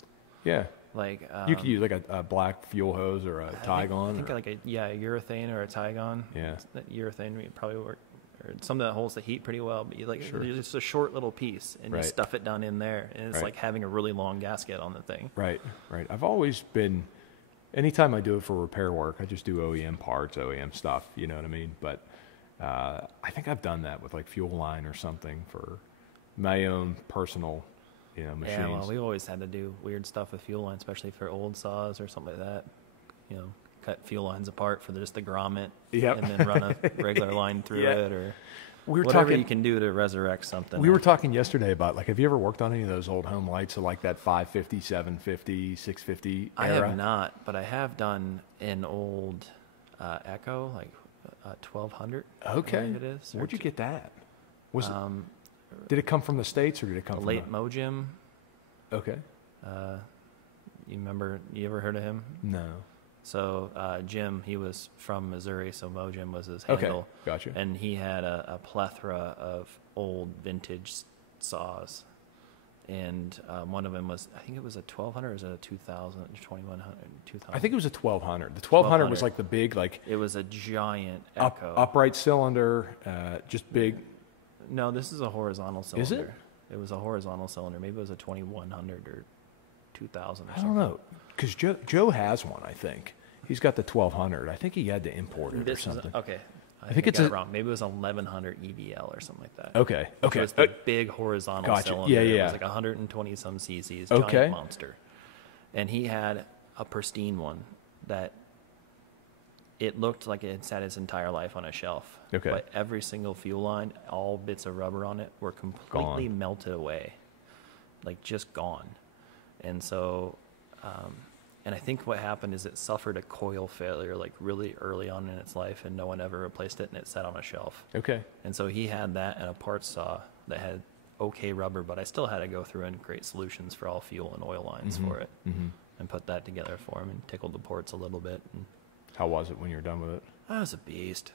Like you could use like a black fuel hose or a Tygon. I think like a urethane or a Tygon. That urethane would probably work, or something that holds the heat pretty well. But you just a short little piece, and you stuff it down in there, and it's like having a really long gasket on the thing. Right. I've always been, anytime I do it for repair work, I just do OEM parts, OEM stuff. You know what I mean? But I think I've done that with like fuel line or something for my own personal. Machines. Yeah, well, we always had to do weird stuff with fuel lines, especially for old saws or something like that. Cut fuel lines apart for just the grommet, and then run a regular line through it, or whatever you can do to resurrect something. We were talking yesterday about, like, have you ever worked on any of those old home lights, so like that 550, 750, 650 era? I have not, but I have done an old Echo, like 1200. Okay. It is. Where'd you get that? Did it come from the States, or did it come from late Mojim? Okay. You ever heard of him? No. So Jim, he was from Missouri, so Mojim was his handle. Okay, gotcha. And he had a plethora of old vintage saws. And one of them was, I think it was a 1200, or was it a 2000, 2100, 2000? I think it was a 1200. The 1200 was like the big, like... It was a giant Echo. Upright cylinder, just big... No, this is a horizontal cylinder. Is it? It was a horizontal cylinder. Maybe it was a 2100 or 2000 or something. I don't know. Because Joe has one, I think. He's got the 1200. I think he had to import it or something. I think it's wrong. Maybe it was a 1100 EVL or something like that. Okay. It was the big horizontal cylinder. Yeah. It was like 120 some cc's, giant monster. And he had a pristine one that it looked like it had sat its entire life on a shelf. Okay. But every single fuel line, all bits of rubber on it were completely melted away. Like just gone. And so, and I think what happened is it suffered a coil failure like really early on in its life, and no one ever replaced it, and it sat on a shelf. Okay. And so he had that and a parts saw that had okay rubber, but I still had to go through and create solutions for all fuel and oil lines for it, and put that together for him and tickled the ports a little bit. And how was it when you were done with it? That was a beast.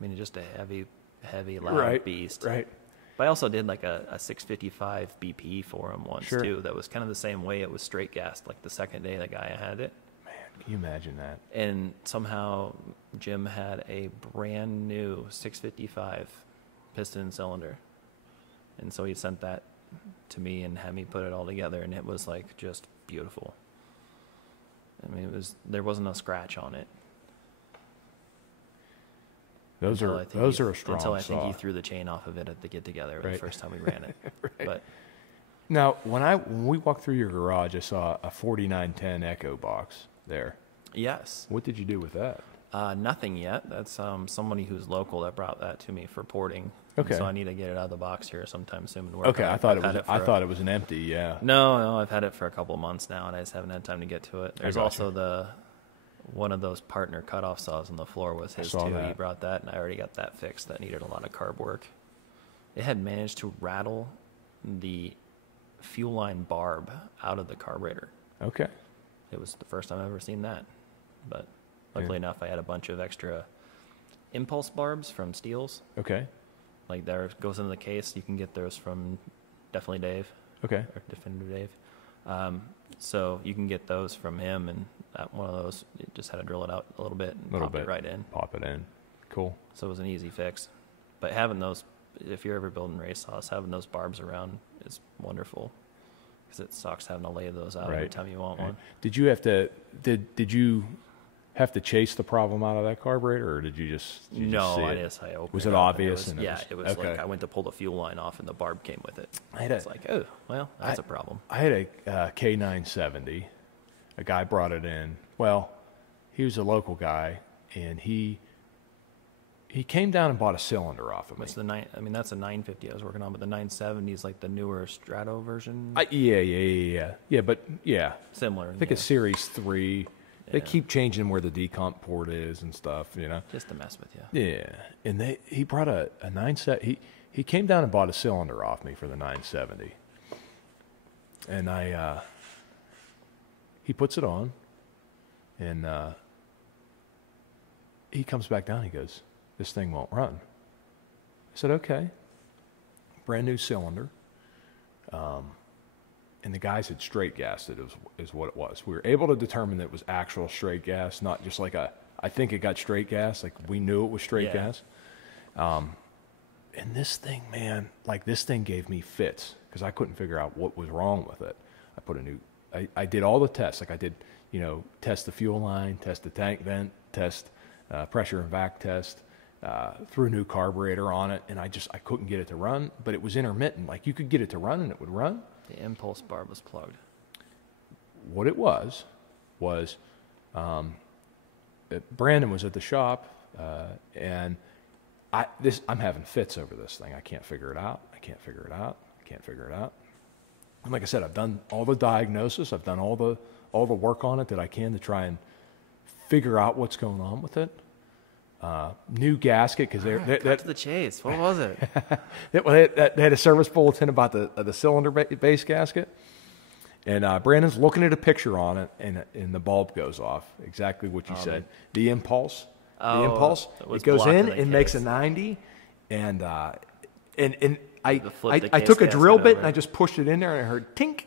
I mean, just a heavy, loud beast. Right. But I also did like a 655 BP for him once too. That was kind of the same way. It was straight gassed like the second day the guy had it. Man, can you imagine that? And somehow Jim had a brand new 655 piston and cylinder. And so he sent that to me and had me put it all together, and it was like just beautiful. I mean, there wasn't a scratch on it. Those are a strong saw. Until I think he threw the chain off of it at the get together the first time we ran it. But now, when we walked through your garage, I saw a 4910 Echo box there. Yes. What did you do with that? Nothing yet. That's somebody who's local that brought that to me for porting. Okay. So I need to get it out of the box here sometime soon and work. Okay, I thought it was an empty. Yeah. No, I've had it for a couple of months now, and I just haven't had time to get to it. There's also one of those partner cutoff saws on the floor was his too. That. He brought that, and I already got that fixed. That needed a lot of carb work. It had managed to rattle the fuel line barb out of the carburetor. Okay. It was the first time I've ever seen that, but luckily enough, I had a bunch of extra impulse barbs from Steels. Okay. like there goes into the case. You can get those from Definitely Dave. Okay. Or Definitive Dave. So you can get those from him, and one of those, you just had to drill it out a little bit and pop it right in. Pop it in. Cool. So it was an easy fix. But having those, if you're ever building race saws, having those barbs around is wonderful, because it sucks having to lay those out every time you want one. Did you have to chase the problem out of that carburetor, or did you just No, see I it? just I opened Was it it up, obvious? It was like I went to pull the fuel line off and the barb came with it. It's like, oh, well, that's a problem. I had a K970. A guy brought it in. Well, he was a local guy, and he came down and bought a cylinder off of me. That's a 950 I was working on, but the 970 is like the newer Strato version. Yeah, but yeah, similar. I think it's Series 3. They keep changing where the decomp port is and stuff, just to mess with you. Yeah, and he brought a 970. He came down and bought a cylinder off me for the 970, and he puts it on, and he comes back down. He goes, "This thing won't run." I said, "Okay." Brand new cylinder. And the guys had straight gassed it, is what it was. We were able to determine that it was actual straight gas, not just like I think it got straight gas, like we knew it was straight gas. And this thing, man, like this thing gave me fits because I couldn't figure out what was wrong with it. I did all the tests, like I did, test the fuel line, test the tank vent, test pressure and vac test, threw a new carburetor on it, and I couldn't get it to run, but it was intermittent. Like you could get it to run and it would run. The impulse barb was plugged. What it was Brandon was at the shop, and I'm having fits over this thing. I can't figure it out. And like I said, I've done all the diagnosis. I've done all the work on it that I can to try and figure out what's going on with it. New gasket, because cut to the chase. What was it? They had a service bulletin about the cylinder base gasket, and Brandon's looking at a picture on it, and the bulb goes off. Exactly what you said. The impulse. It goes in and makes a 90, and I took a drill bit and I just pushed it in there, and I heard tink,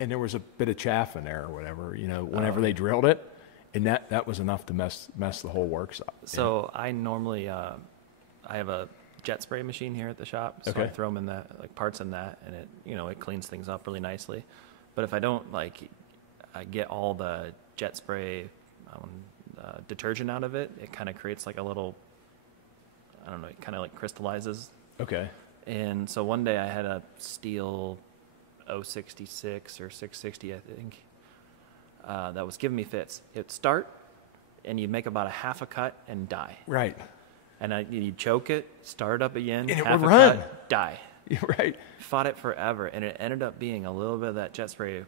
and there was a bit of chaff in there or whatever. Whenever they drilled it. And that was enough to mess the whole works up. So I normally I have a jet spray machine here at the shop, so I throw them in that, like parts in that, and it cleans things up really nicely. But if I don't, I get all the jet spray detergent out of it, it kind of creates like a little, I don't know, it kind of like crystallizes. Okay. And so one day I had a steel 066 or 660, I think. That was giving me fits. It'd start, and you'd make about a half a cut and die. Right. And you'd choke it, start it up again, and it half would a run. Cut, die. Right. Fought it forever, and it ended up being a little bit of that jet spray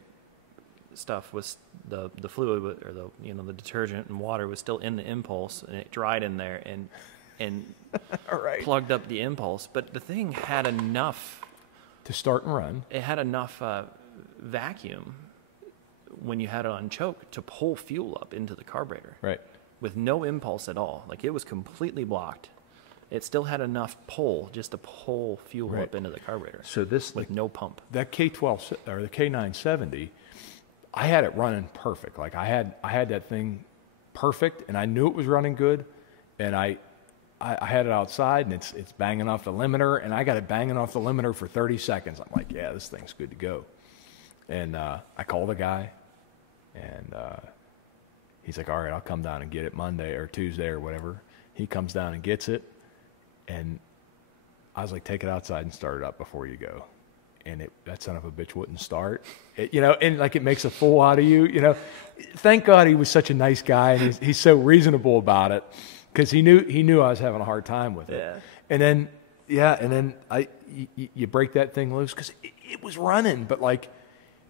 stuff was the fluid or the detergent and water was still in the impulse, and it dried in there and plugged up the impulse. But the thing had enough to start and run. It had enough vacuum when you had it on choke to pull fuel up into the carburetor. Right. With no impulse at all. Like it was completely blocked. It still had enough pull just to pull fuel up into the carburetor. So this with no pump. That K12 or the K970, I had it running perfect. Like I had that thing perfect, and I knew it was running good, and I had it outside, and it's banging off the limiter, and I got it banging off the limiter for 30 seconds. I'm like, yeah, this thing's good to go. And I called the guy, and he's like, all right, I'll come down and get it Monday or Tuesday or whatever. He comes down and gets it, and I was like, take it outside and start it up before you go. And that son of a bitch wouldn't start. And like it makes a fool out of you. Thank God he was such a nice guy, and he's so reasonable about it, because he knew I was having a hard time with it. Yeah. And then you break that thing loose, because it was running, but like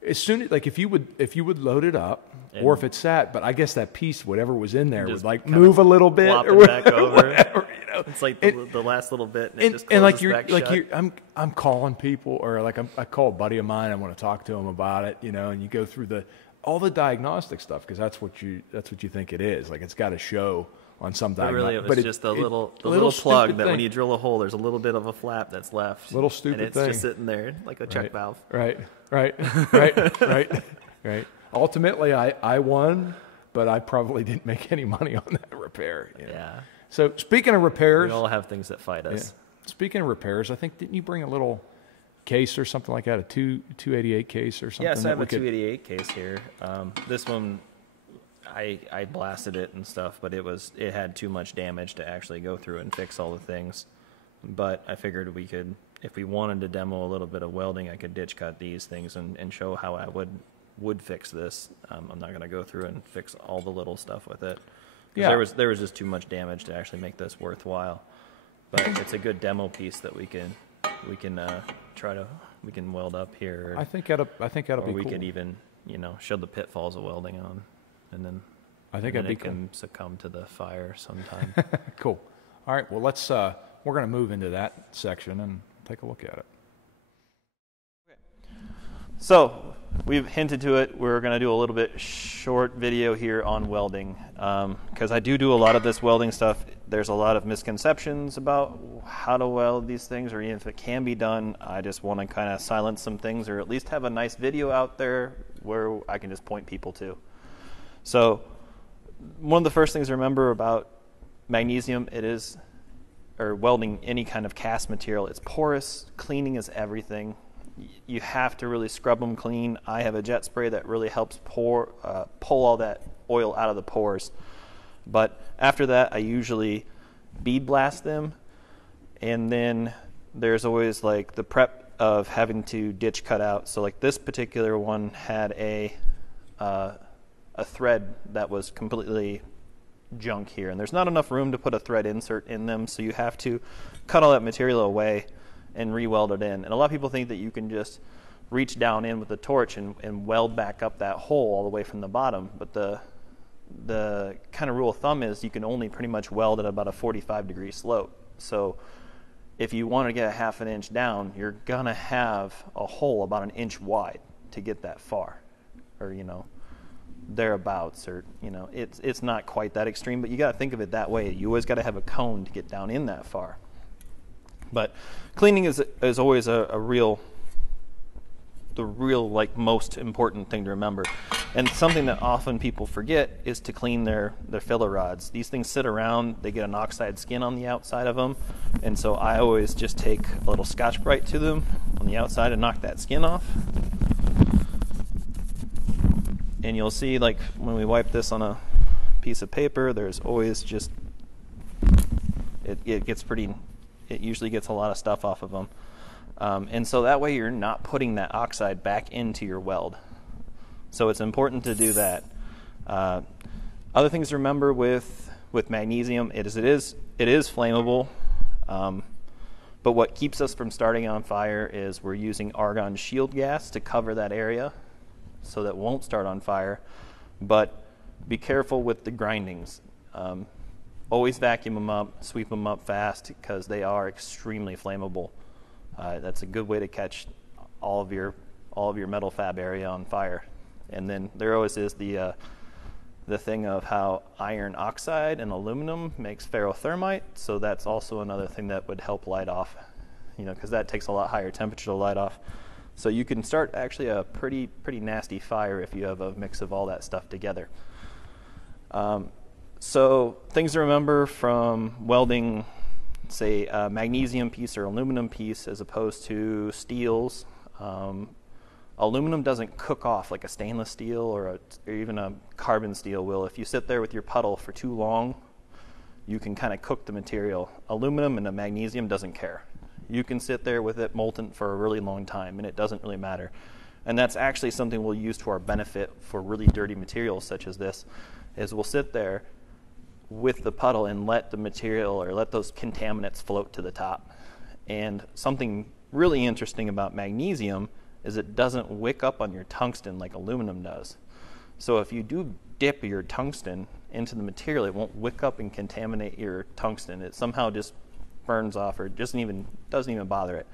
as soon as if you would load it up, or if it sat, but I guess that piece, whatever was in there, would like move a little bit or whatever, It's like the last little bit, and it just and like back shut. I'm calling people, or like I call a buddy of mine. I want to talk to him about it, and you go through all the diagnostic stuff, because that's what you think it is. Like it's got to show on some But really, it was but just the little plug that when you drill a hole, there's a little bit of a flap that's left. Little stupid and it's thing. just sitting there like a check valve. Right. Ultimately, I won, but I probably didn't make any money on that repair. You know? Yeah. So speaking of repairs, We all have things that fight us. speaking of repairs, I think, didn't you bring a little case or something like that, a 288 case or something? Yes, I have a 288 case here. This one, I blasted it and stuff, but it had too much damage to actually go through and fix all the things. But I figured we could, if we wanted to demo a little bit of welding, I could ditch cut these things and show how I would fix this. I'm not going to go through and fix all the little stuff with it. Yeah. There was just too much damage to actually make this worthwhile. But it's a good demo piece that we can weld up here. I think that'll be cool. We could even, show the pitfalls of welding on, and then I think and that'd be it cool. can succumb to the fire sometime. Cool. All right. Well, we're going to move into that section and take a look at it. So we've hinted to it. We're going to do a little bit short video here on welding because I do a lot of this welding stuff. There's a lot of misconceptions about how to weld these things, or even if it can be done. I just want to kind of silence some things, or at least have a nice video out there where I can just point people to. So one of the first things to remember about magnesium, or welding any kind of cast material, it's porous. Cleaning is everything. You have to really scrub them clean. I have a jet spray that really helps pull all that oil out of the pores. But after that, I usually bead blast them, and then there's always like the prep of having to ditch cut out. So like this particular one had a thread that was completely junk here, and there's not enough room to put a thread insert in them, so you have to cut all that material away and re-weld it in. And a lot of people think that you can just reach down in with a torch and weld back up that hole all the way from the bottom. But the kind of rule of thumb is you can only pretty much weld at about a 45-degree slope. So if you want to get a half an inch down, you're going to have a hole about an inch wide to get that far, or, thereabouts, or, it's not quite that extreme, but you got to think of it that way. You always got to have a cone to get down in that far. But cleaning is always the real like most important thing to remember. And something that often people forget is to clean their filler rods. These things sit around, they get an oxide skin on the outside of them, and so I always just take a little Scotch-Brite to them on the outside and knock that skin off. And you'll see, like, when we wipe this on a piece of paper, there's always just, it usually gets a lot of stuff off of them. And so that way you're not putting that oxide back into your weld. So it's important to do that. Other things to remember with magnesium, it is flammable. But what keeps us from starting on fire is we're using argon shield gas to cover that area so that it won't start on fire. But be careful with the grindings. Always vacuum them up, sweep them up fast, because they are extremely flammable. That's a good way to catch all of your metal fab area on fire. And then there always is the thing of how iron oxide and aluminum makes ferrothermite, so that's also another thing that would help light off, because that takes a lot higher temperature to light off. So you can start actually a pretty nasty fire if you have a mix of all that stuff together. So things to remember from welding, say, a magnesium piece or aluminum piece as opposed to steels. Aluminum doesn't cook off like a stainless steel or even a carbon steel will. If you sit there with your puddle for too long, you can kind of cook the material. Aluminum and the magnesium doesn't care. You can sit there with it molten for a really long time, and it doesn't really matter. And that's actually something we'll use to our benefit for really dirty materials such as this, is we'll sit there with the puddle and let the material or let those contaminants float to the top. And something really interesting about magnesium is it doesn't wick up on your tungsten like aluminum does. So if you do dip your tungsten into the material, it won't wick up and contaminate your tungsten. It somehow just burns off, or doesn't even bother it.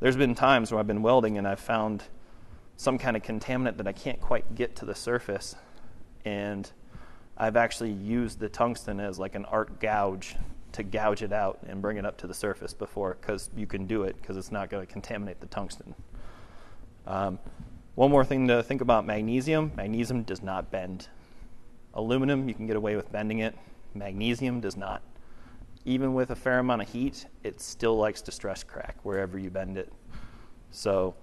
There's been times where I've been welding and I've found some kind of contaminant that I can't quite get to the surface, and I've actually used the tungsten as like an art gouge to gouge it out and bring it up to the surface before, because you can do it because it's not going to contaminate the tungsten. One more thing to think about magnesium. Magnesium does not bend. Aluminum, you can get away with bending it. Magnesium does not. Even with a fair amount of heat, it still likes to stress crack wherever you bend it. So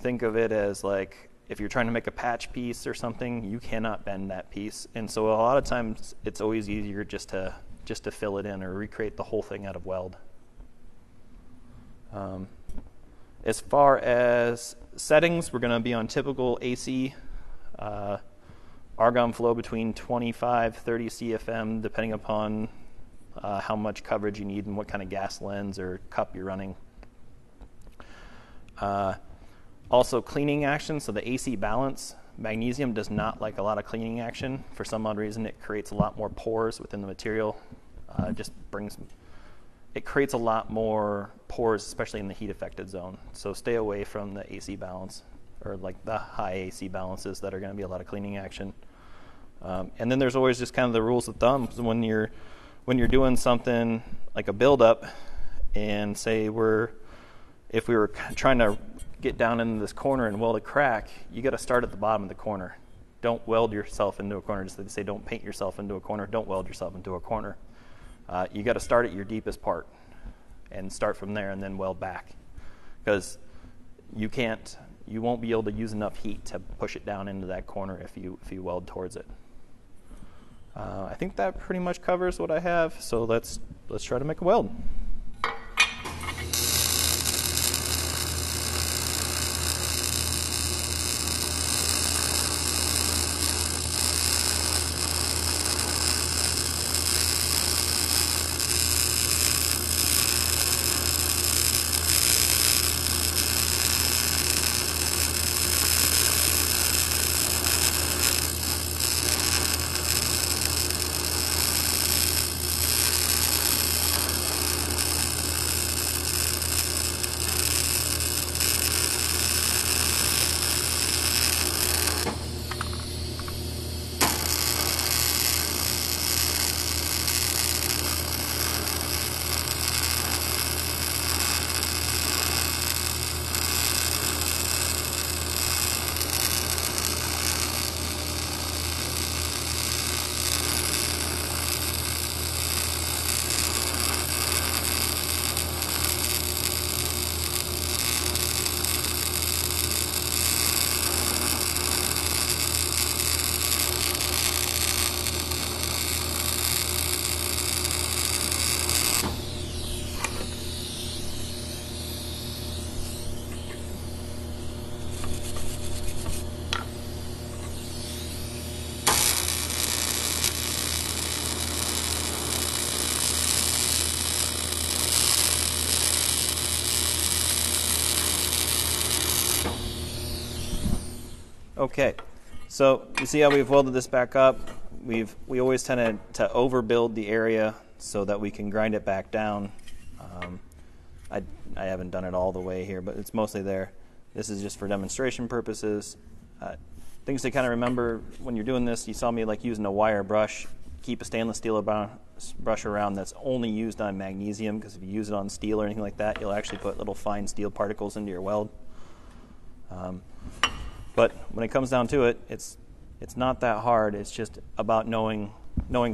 think of it as like if you're trying to make a patch piece or something, you cannot bend that piece. And so a lot of times it's always easier just to fill it in or recreate the whole thing out of weld. As far as settings, we're going to be on typical AC. Argon flow between 25, 30 CFM, depending upon how much coverage you need and what kind of gas lens or cup you're running. Also cleaning action, so the AC balance. Magnesium does not like a lot of cleaning action. For some odd reason, it creates a lot more pores within the material. It creates a lot more pores, especially in the heat affected zone. So stay away from the AC balance, or like the high AC balances that are going to be a lot of cleaning action. And then there's always just kind of the rules of thumb. So when you're doing something like a build-up, and say if we were trying to get down into this corner and weld a crack, you got to start at the bottom of the corner. Don't weld yourself into a corner. Just like they say, don't paint yourself into a corner. Don't weld yourself into a corner. You got to start at your deepest part and start from there and then weld back, because you won't be able to use enough heat to push it down into that corner if you weld towards it. I think that pretty much covers what I have, so let's try to make a weld. Okay, so you see how we've welded this back up. We always tend to overbuild the area so that we can grind it back down. I haven't done it all the way here, but it's mostly there. This is just for demonstration purposes. Things to kind of remember when you're doing this, you saw me like using a wire brush. Keep a stainless steel brush around that's only used on magnesium, because if you use it on steel or anything like that, you'll actually put little fine steel particles into your weld. But when it comes down to it, it's not that hard. It's just about knowing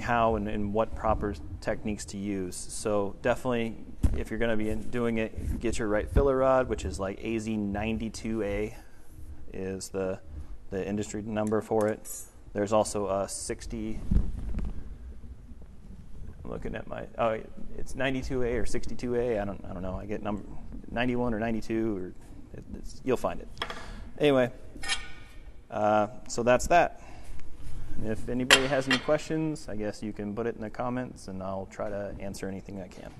how and what proper techniques to use. So definitely, if you're going to be doing it, get your right filler rod, which is like AZ92A is the industry number for it. There's also a 60. I'm looking at it's 92A or 62A. I don't know. I get number 91 or 92, or you'll find it. Anyway, so that's that. And if anybody has any questions, I guess you can put it in the comments, and I'll try to answer anything I can.